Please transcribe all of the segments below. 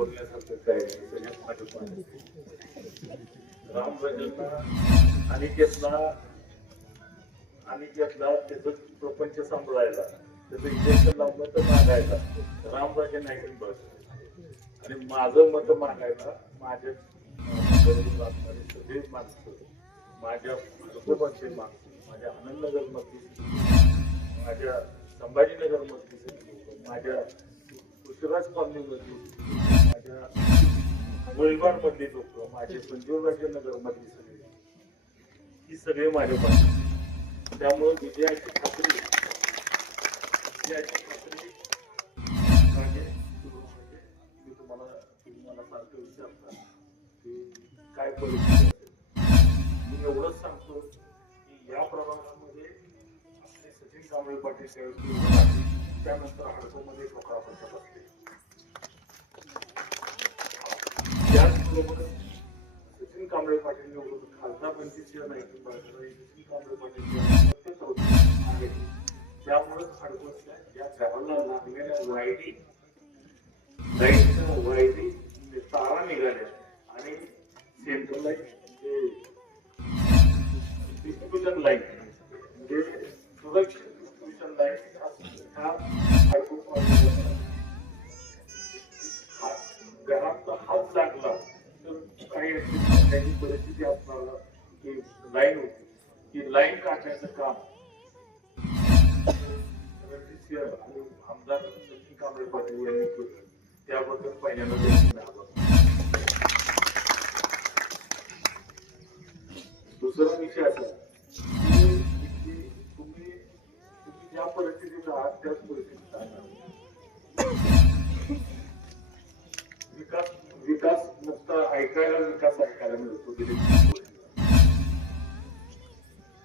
बोलण्यासारखं काय नाही. सगळ्यात माझं पाणी रामराजांना अनिकेतला त्याचं प्रपंच सांभाळायला, त्याचं इंजेक्शन लावलं तर मागायला रामराजे नाही बस. आणि माझं मत मागायला माझ्या सगळी माणसं, माझ्या कुटुंबाचे माणसं, माझ्या आनंदनगर मधली, माझ्या संभाजीनगर मधली सगळी लोक, माझ्या पृथ्वीराज कॉलनी मधली, माझ्या गोळीबार मधली लोक, माझे संजीवराजेनगर मधली सगळी, ही सगळे माझे पाहिजे. त्यामुळे विजयाची खात्री माझे मी तुम्हाला सारखं विचारता की काय परिस्थिती असेल. मी एवढंच सांगतो की या प्रभागामध्ये आपले सचिन कांबळे पाटील साहेब, त्यानंतर हडकोमध्ये ठोकळा पडत असते. त्याचबरोबर सचिन कांबळे पाटील निवडून खासदार पंचवीस नाही सचिन कांबळे पाटील आहे. त्यामुळे हडकोच्या या घराला लागलेल्या वायरी तारा निघाल्या आणि सेंट्रल लाईन डिस्ट्रीब्युशन लाईन म्हणजे सुरक्षित डिस्ट्रीब्युशन लाईन हा घरात हात लागला तर काही परिस्थिती असणार की लाईन होती, ती लाईन काढण्याचं काम आणि आमदार सचिन कांबळे पाटील यांनी केलं. त्याबद्दल पहिल्यांदा दुसरा विषय असा की तुम्ही ज्या परिस्थितीत आहात त्याच परिस्थितीत आहात. विकास नुसता ऐकायला मिळतो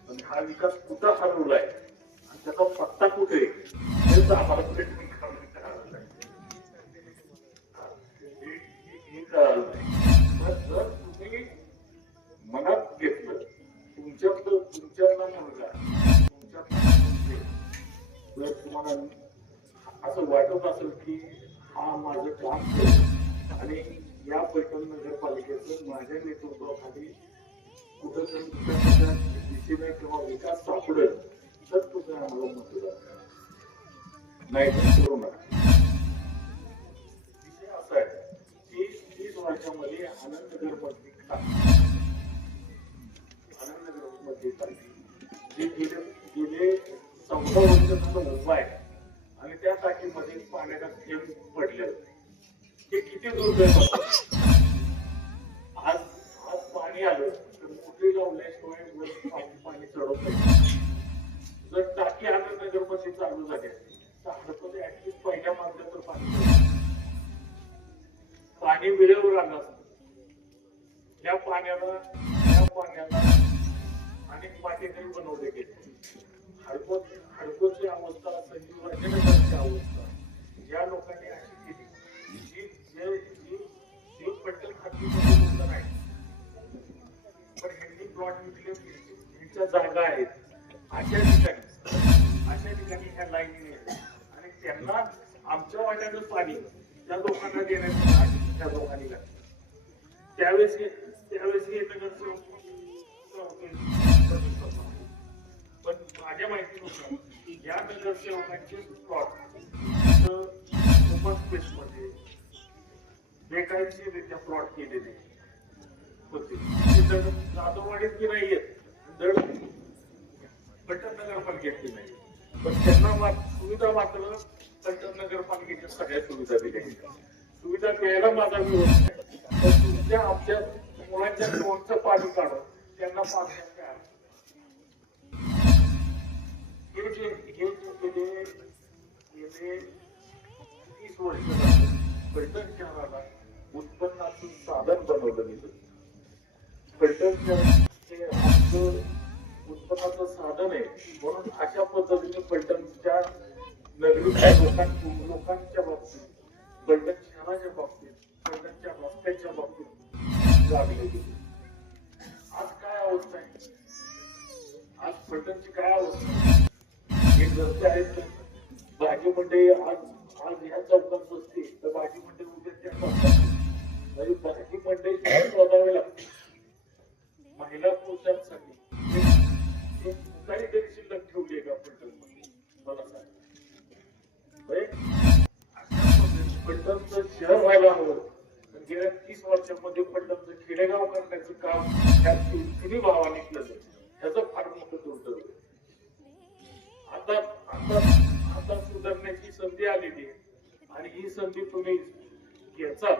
आणि हा विकास कुठं हरवलाय आणि त्याचा पत्ता कुठे हेच आम्हाला जर तुम्ही मनात घेतलं तुमच्यातला मुलगा जर तुम्हाला असं वाटत असेल की हा माझं काम आणि या पैठण नगरपालिकेचं माझ्या नेतृत्वाखाली कुठं दिशेने किंवा विकास सापडेल तर तुम्ही आम्हाला मतदार नाही तर करू नका. विषय असा आहे की 30 वर्षामध्ये आनंदनगर मधली गेले 14 वर्ष उभा आहे आणि त्या टाकीमध्ये पाण्याचा थेंब पडले. हे किती दुर्दैव. आज पाणी आलं तर मोठी लावल्याशिवाय पाणी चढवत नाही. जर टाकी आनंदनगर मध्ये चालू झाली तर हडकोमध्ये ऍटलीस्ट पहिल्या मागल्या तर पाणी वेळेवर आलं असतं. या पाण्याला अनेक पाठीखाली बनवले गेले. हडकोची अवस्था, संजीवराजेनगरची अवस्था ज्या लोकांनी अशी केली जी पटकन खात्रीमध्ये होत नाही, पण ह्यांनी प्लॉट विकले, ह्यांच्या जागा आहेत अशा ठिकाणी ह्या लाईनी आणि त्यांना आमच्या वाट्याचं पाणी त्या लोकांना देण्याचं त्या लोकांनी त्यावेळेस हे नगरसेवक पण माझ्या माहितीनुसार या नगरसेवकांचे प्लॉट ओपन स्पेस मध्ये बेकायदेशीररित्या प्लॉट केलेले होते. जाधववाडीत की नाही येत दळ पैठण नगरपालिकेतली नाही, पण त्यांना सुविधा मात्र पैठण नगरपालिकेच्या सगळ्या सुविधा दिल्या. सुविधा द्यायला माझा विरोध नाही, पण तुमच्या आमच्या मुलांच्या तोंडचं पाणी काढून त्यांना पाण्यात हे जे गेले 30 वर्ष पैठण शहराला उत्पन्नाचं साधन बनवलं गेलं. पैठण शहर हे आमचं उत्पन्नाचं साधन आहे म्हणून अशा पद्धतीने पैठणच्या नगरीच्या लोकांच्या बाबतीत, पैठण शहराच्या बाबतीत, पैठणच्या रस्त्याच्या बाबतीत लागले गेले. आज काय अवस्था आहे? आज पैठणची काय अवस्था आहे? हे रस्ते आहेत भाजी मंडई आज ह्या चौकात बसते तर भाजी मंडई उद्या म्हणजे बाकी मंडळी शोधावे लागते महिला पुरुषांसाठी काहीतरी शिल्लक ठेवली का पलटणमध्ये मला सांग. पलटणचं शहर व्हायला हवं. गेल्या 30 वर्षांमध्ये पलटणचं खेडेगाव करण्याचं काम त्या तिन्ही भावाने केलं. ह्याचं फार मोठं दुर्दैव. आता आता आता सुधारण्याची संधी आलेली आहे आणि ही संधी तुम्ही घ्याचाल